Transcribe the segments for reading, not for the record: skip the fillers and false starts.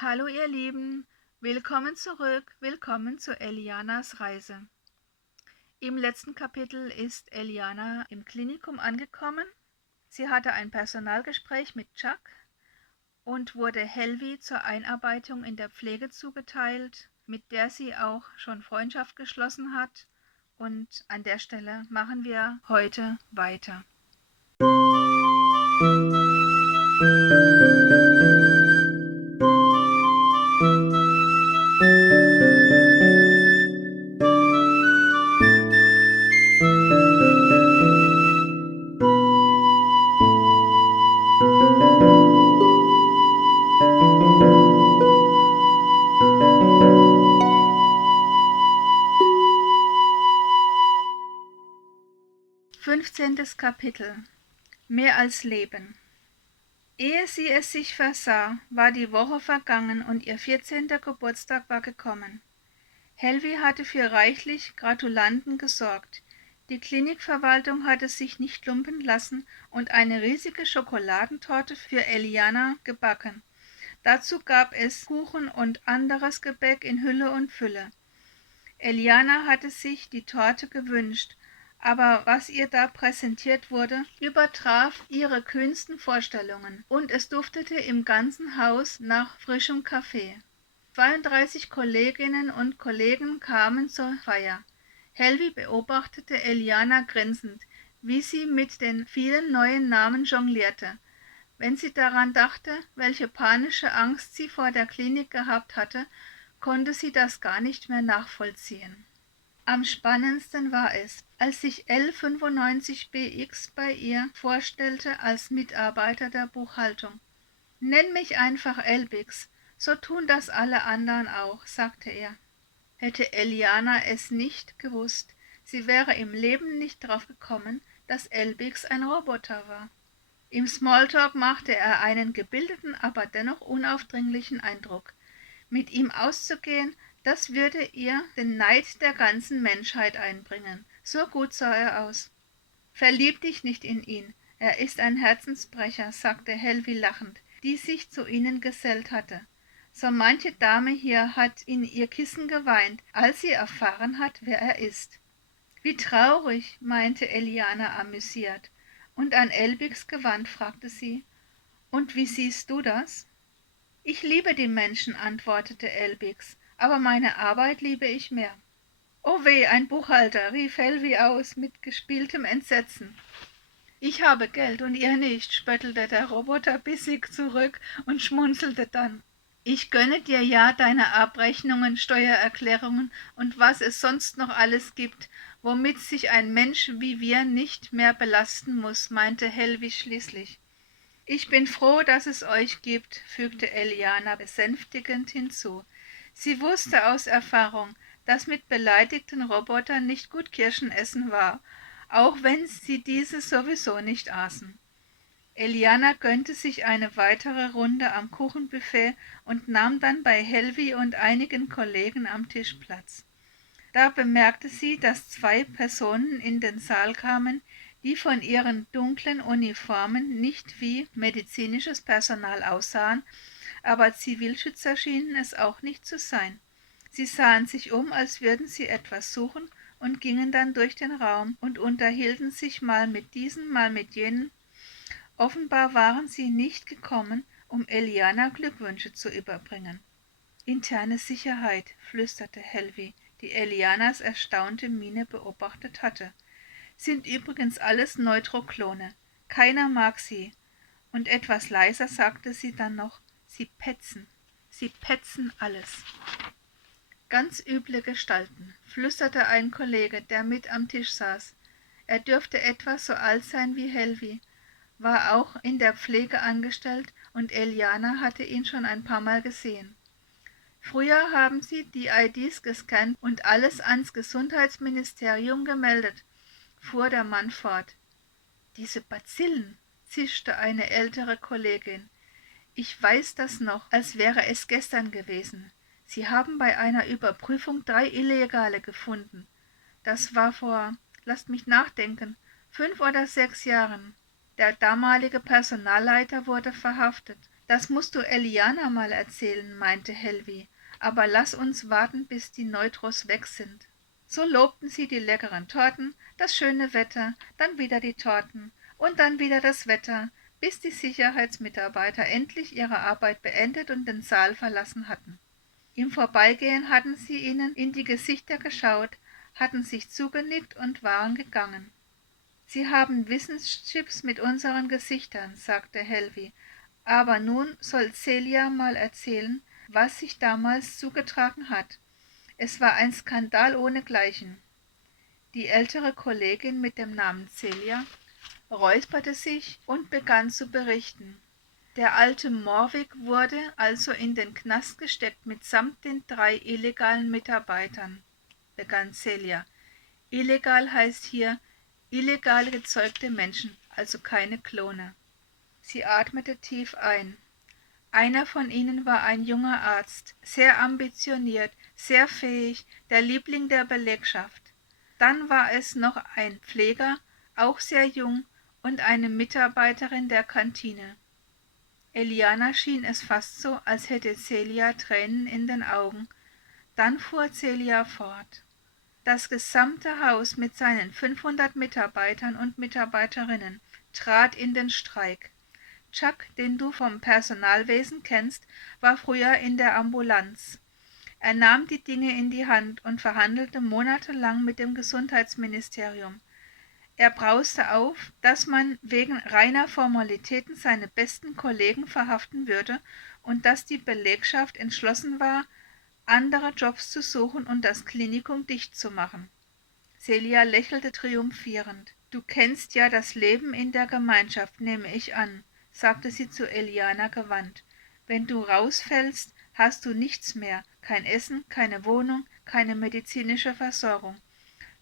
Hallo ihr Lieben, willkommen zurück, willkommen zu Elianas Reise. Im letzten Kapitel ist Eliana im Klinikum angekommen. Sie hatte ein Personalgespräch mit Chuck und wurde Helvi zur Einarbeitung in der Pflege zugeteilt, mit der sie auch schon Freundschaft geschlossen hat. Und an der Stelle machen wir heute weiter. 15. Kapitel. Mehr als Leben. Ehe sie es sich versah, war die Woche vergangen und ihr 14. Geburtstag war gekommen. Helvi hatte für reichlich Gratulanten gesorgt. Die Klinikverwaltung hatte sich nicht lumpen lassen und eine riesige Schokoladentorte für Eliana gebacken. Dazu gab es Kuchen und anderes Gebäck in Hülle und Fülle. Eliana hatte sich die Torte gewünscht, aber was ihr da präsentiert wurde, übertraf ihre kühnsten Vorstellungen, und es duftete im ganzen Haus nach frischem Kaffee. 32 Kolleginnen und Kollegen kamen zur Feier. Helvi beobachtete Eliana grinsend, wie sie mit den vielen neuen Namen jonglierte. Wenn sie daran dachte, welche panische Angst sie vor der Klinik gehabt hatte, konnte sie das gar nicht mehr nachvollziehen. Am spannendsten war es, als sich L95BX bei ihr vorstellte als Mitarbeiter der Buchhaltung. »Nenn mich einfach Elbix, so tun das alle anderen auch«, sagte er. Hätte Eliana es nicht gewusst, sie wäre im Leben nicht drauf gekommen, dass Elbix ein Roboter war. Im Smalltalk machte er einen gebildeten, aber dennoch unaufdringlichen Eindruck. Mit ihm auszugehen, das würde ihr den Neid der ganzen Menschheit einbringen. So gut sah er aus. »Verlieb dich nicht in ihn, er ist ein Herzensbrecher«, sagte Helvi lachend, die sich zu ihnen gesellt hatte. »So manche Dame hier hat in ihr Kissen geweint, als sie erfahren hat, wer er ist.« »Wie traurig«, meinte Eliana amüsiert, und an Elbix gewandt fragte sie, »Und wie siehst du das?« »Ich liebe die Menschen«, antwortete Elbix, »aber meine Arbeit liebe ich mehr.« »Oh weh, ein Buchhalter«, rief Helvi aus mit gespieltem Entsetzen. »Ich habe Geld und ihr nicht«, spöttelte der Roboter bissig zurück und schmunzelte dann. »Ich gönne dir ja deine Abrechnungen, Steuererklärungen und was es sonst noch alles gibt, womit sich ein Mensch wie wir nicht mehr belasten muss«, meinte Helvi schließlich. »Ich bin froh, dass es euch gibt«, fügte Eliana besänftigend hinzu. Sie wusste aus Erfahrung, dass mit beleidigten Robotern nicht gut Kirschen essen war, auch wenn sie diese sowieso nicht aßen. Eliana gönnte sich eine weitere Runde am Kuchenbuffet und nahm dann bei Helvi und einigen Kollegen am Tisch Platz. Da bemerkte sie, dass 2 Personen in den Saal kamen, die von ihren dunklen Uniformen nicht wie medizinisches Personal aussahen, aber Zivilschützer schienen es auch nicht zu sein. Sie sahen sich um, als würden sie etwas suchen, und gingen dann durch den Raum und unterhielten sich mal mit diesen, mal mit jenen. Offenbar waren sie nicht gekommen, um Eliana Glückwünsche zu überbringen. »Interne Sicherheit«, flüsterte Helvi, die Elianas erstaunte Miene beobachtet hatte. »Sind übrigens alles Neutroklone. Keiner mag sie.« Und etwas leiser sagte sie dann noch, »Sie petzen. Sie petzen alles.« »Ganz üble Gestalten«, flüsterte ein Kollege, der mit am Tisch saß. Er dürfte etwa so alt sein wie Helvi, war auch in der Pflege angestellt und Eliana hatte ihn schon ein paar Mal gesehen. »Früher haben sie die IDs gescannt und alles ans Gesundheitsministerium gemeldet«, fuhr der Mann fort. »Diese Bazillen«, zischte eine ältere Kollegin. »Ich weiß das noch, als wäre es gestern gewesen. Sie haben bei einer Überprüfung 3 Illegale gefunden. Das war vor, lasst mich nachdenken, 5 oder 6 Jahren. Der damalige Personalleiter wurde verhaftet. Das musst du Eliana mal erzählen, meinte Helvi, aber lass uns warten, bis die Neutros weg sind. So lobten sie die leckeren Torten, das schöne Wetter, dann wieder die Torten und dann wieder das Wetter, bis die Sicherheitsmitarbeiter endlich ihre Arbeit beendet und den Saal verlassen hatten. Im Vorbeigehen hatten sie ihnen in die Gesichter geschaut, hatten sich zugenickt und waren gegangen. »Sie haben Wissenschips mit unseren Gesichtern«, sagte Helvi, »aber nun soll Celia mal erzählen, was sich damals zugetragen hat. Es war ein Skandal ohnegleichen.« Die ältere Kollegin mit dem Namen Celia räusperte sich und begann zu berichten. Der alte Morvig wurde also in den Knast gesteckt mitsamt den 3 illegalen Mitarbeitern, begann Celia. Illegal heißt hier illegal gezeugte Menschen, also keine Klone. Sie atmete tief ein. Einer von ihnen war ein junger Arzt, sehr ambitioniert, sehr fähig, der Liebling der Belegschaft. Dann war es noch ein Pfleger, auch sehr jung, und eine Mitarbeiterin der Kantine. Eliana schien es fast so, als hätte Celia Tränen in den Augen. Dann fuhr Celia fort. Das gesamte Haus mit seinen 500 Mitarbeitern und Mitarbeiterinnen trat in den Streik. Chuck, den du vom Personalwesen kennst, war früher in der Ambulanz. Er nahm die Dinge in die Hand und verhandelte monatelang mit dem Gesundheitsministerium. Er brauste auf, dass man wegen reiner Formalitäten seine besten Kollegen verhaften würde und dass die Belegschaft entschlossen war, andere Jobs zu suchen und das Klinikum dicht zu machen. Celia lächelte triumphierend. »Du kennst ja das Leben in der Gemeinschaft, nehme ich an«, sagte sie zu Eliana gewandt. »Wenn du rausfällst, hast du nichts mehr, kein Essen, keine Wohnung, keine medizinische Versorgung.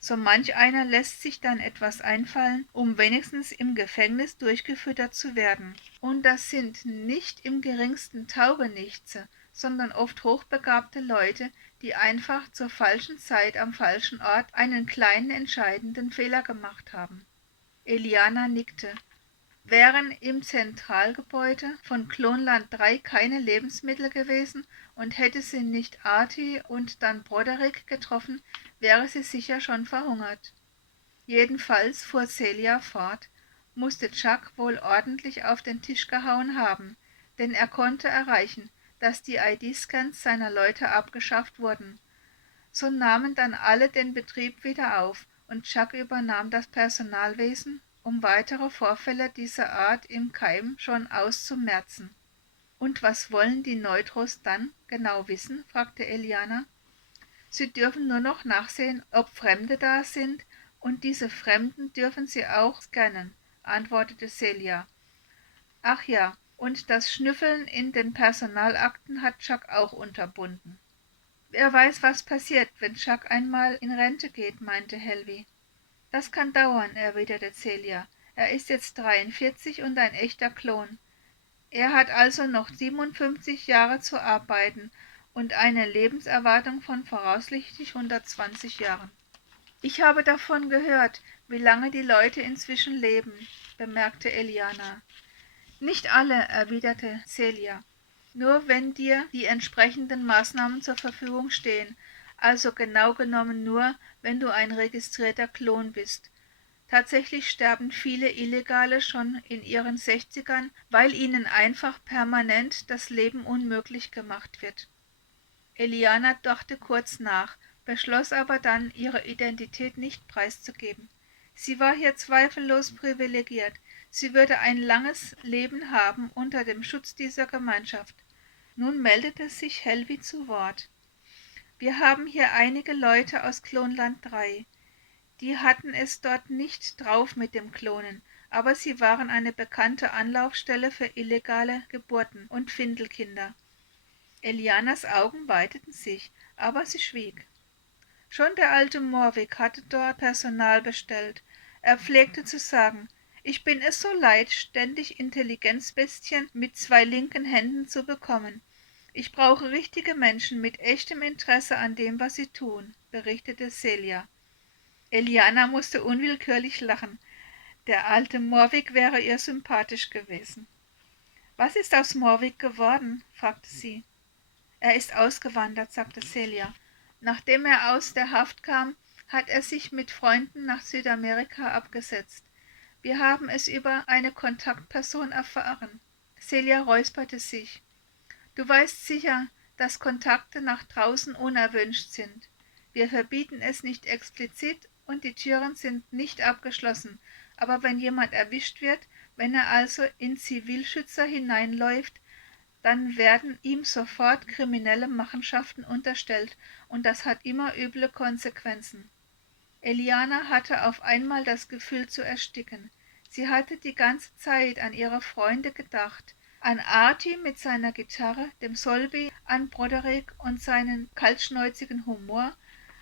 So manch einer lässt sich dann etwas einfallen, um wenigstens im Gefängnis durchgefüttert zu werden. Und das sind nicht im geringsten Taugenichtse, sondern oft hochbegabte Leute, die einfach zur falschen Zeit am falschen Ort einen kleinen entscheidenden Fehler gemacht haben.« Eliana nickte. Wären im Zentralgebäude von Klonland 3 keine Lebensmittel gewesen und hätte sie nicht Artie und dann Broderick getroffen, wäre sie sicher schon verhungert. Jedenfalls, fuhr Celia fort, musste Chuck wohl ordentlich auf den Tisch gehauen haben, denn er konnte erreichen, dass die ID-Scans seiner Leute abgeschafft wurden. So nahmen dann alle den Betrieb wieder auf und Chuck übernahm das Personalwesen, um weitere Vorfälle dieser Art im Keim schon auszumerzen. »Und was wollen die Neutros dann genau wissen?« fragte Eliana. »Sie dürfen nur noch nachsehen, ob Fremde da sind, und diese Fremden dürfen sie auch scannen«, antwortete Celia. »Ach ja, und das Schnüffeln in den Personalakten hat Chuck auch unterbunden.« »Wer weiß, was passiert, wenn Chuck einmal in Rente geht«, meinte Helvi. »Das kann dauern«, erwiderte Celia. »Er ist jetzt 43 und ein echter Klon. Er hat also noch 57 Jahre zu arbeiten und eine Lebenserwartung von voraussichtlich 120 Jahren.« »Ich habe davon gehört, wie lange die Leute inzwischen leben«, bemerkte Eliana. »Nicht alle«, erwiderte Celia. »Nur wenn dir die entsprechenden Maßnahmen zur Verfügung stehen, also genau genommen nur, wenn du ein registrierter Klon bist. Tatsächlich sterben viele Illegale schon in ihren 60ern, weil ihnen einfach permanent das Leben unmöglich gemacht wird.« Eliana dachte kurz nach, beschloss aber dann, ihre Identität nicht preiszugeben. Sie war hier zweifellos privilegiert. Sie würde ein langes Leben haben unter dem Schutz dieser Gemeinschaft. Nun meldete sich Helvi zu Wort. »Wir haben hier einige Leute aus Klonland 3. Die hatten es dort nicht drauf mit dem Klonen, aber sie waren eine bekannte Anlaufstelle für illegale Geburten und Findelkinder.« Elianas Augen weiteten sich, aber sie schwieg. Schon der alte Morvig hatte dort Personal bestellt. Er pflegte zu sagen, »Ich bin es so leid, ständig Intelligenzbestien mit 2 linken Händen zu bekommen. Ich brauche richtige Menschen mit echtem Interesse an dem, was sie tun«, berichtete Celia. Eliana musste unwillkürlich lachen. Der alte Morvig wäre ihr sympathisch gewesen. Was ist aus Morwick geworden? Fragte sie. Er ist ausgewandert, sagte Celia. Nachdem er aus der Haft kam, hat er sich mit Freunden nach Südamerika abgesetzt. Wir haben es über eine Kontaktperson erfahren. Celia räusperte sich. Du weißt sicher, dass Kontakte nach draußen unerwünscht sind. Wir verbieten es nicht explizit und die Türen sind nicht abgeschlossen, aber wenn jemand erwischt wird, wenn er also in Zivilschützer hineinläuft, dann werden ihm sofort kriminelle Machenschaften unterstellt und das hat immer üble Konsequenzen. Eliana hatte auf einmal das Gefühl zu ersticken. Sie hatte die ganze Zeit an ihre Freunde gedacht, an Artie mit seiner Gitarre, dem Solby, an Broderick und seinen kaltschnäuzigen Humor,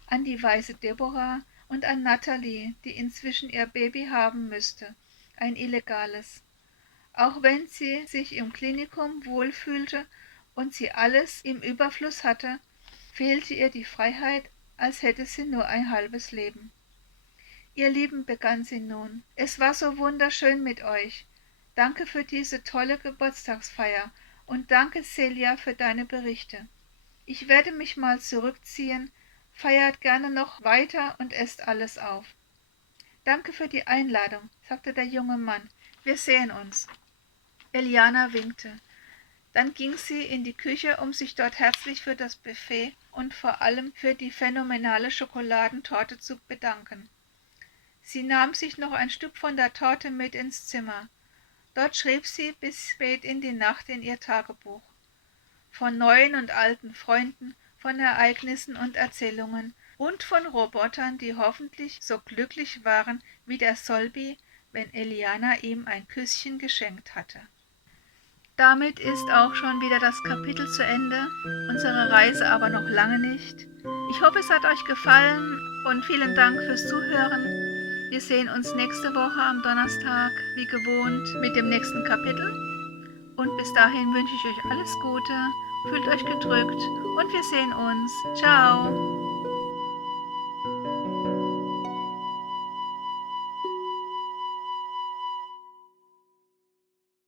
an die weiße Deborah und an Natalie, die inzwischen ihr Baby haben müsste, ein illegales. Auch wenn sie sich im Klinikum wohlfühlte und sie alles im Überfluss hatte, fehlte ihr die Freiheit, als hätte sie nur ein halbes Leben. Ihr Lieben, begann sie nun, es war so wunderschön mit euch. Danke für diese tolle Geburtstagsfeier und danke, Celia, für deine Berichte. Ich werde mich mal zurückziehen, feiert gerne noch weiter und esst alles auf. Danke für die Einladung, sagte der junge Mann. Wir sehen uns. Eliana winkte. Dann ging sie in die Küche, um sich dort herzlich für das Buffet und vor allem für die phänomenale Schokoladentorte zu bedanken. Sie nahm sich noch ein Stück von der Torte mit ins Zimmer. Dort schrieb sie bis spät in die Nacht in ihr Tagebuch. Von neuen und alten Freunden, von Ereignissen und Erzählungen und von Robotern, die hoffentlich so glücklich waren wie der Solby, wenn Eliana ihm ein Küsschen geschenkt hatte. Damit ist auch schon wieder das Kapitel zu Ende, unsere Reise aber noch lange nicht. Ich hoffe, es hat euch gefallen und vielen Dank fürs Zuhören. Wir sehen uns nächste Woche am Donnerstag, wie gewohnt, mit dem nächsten Kapitel. Und bis dahin wünsche ich euch alles Gute, fühlt euch gedrückt und wir sehen uns. Ciao!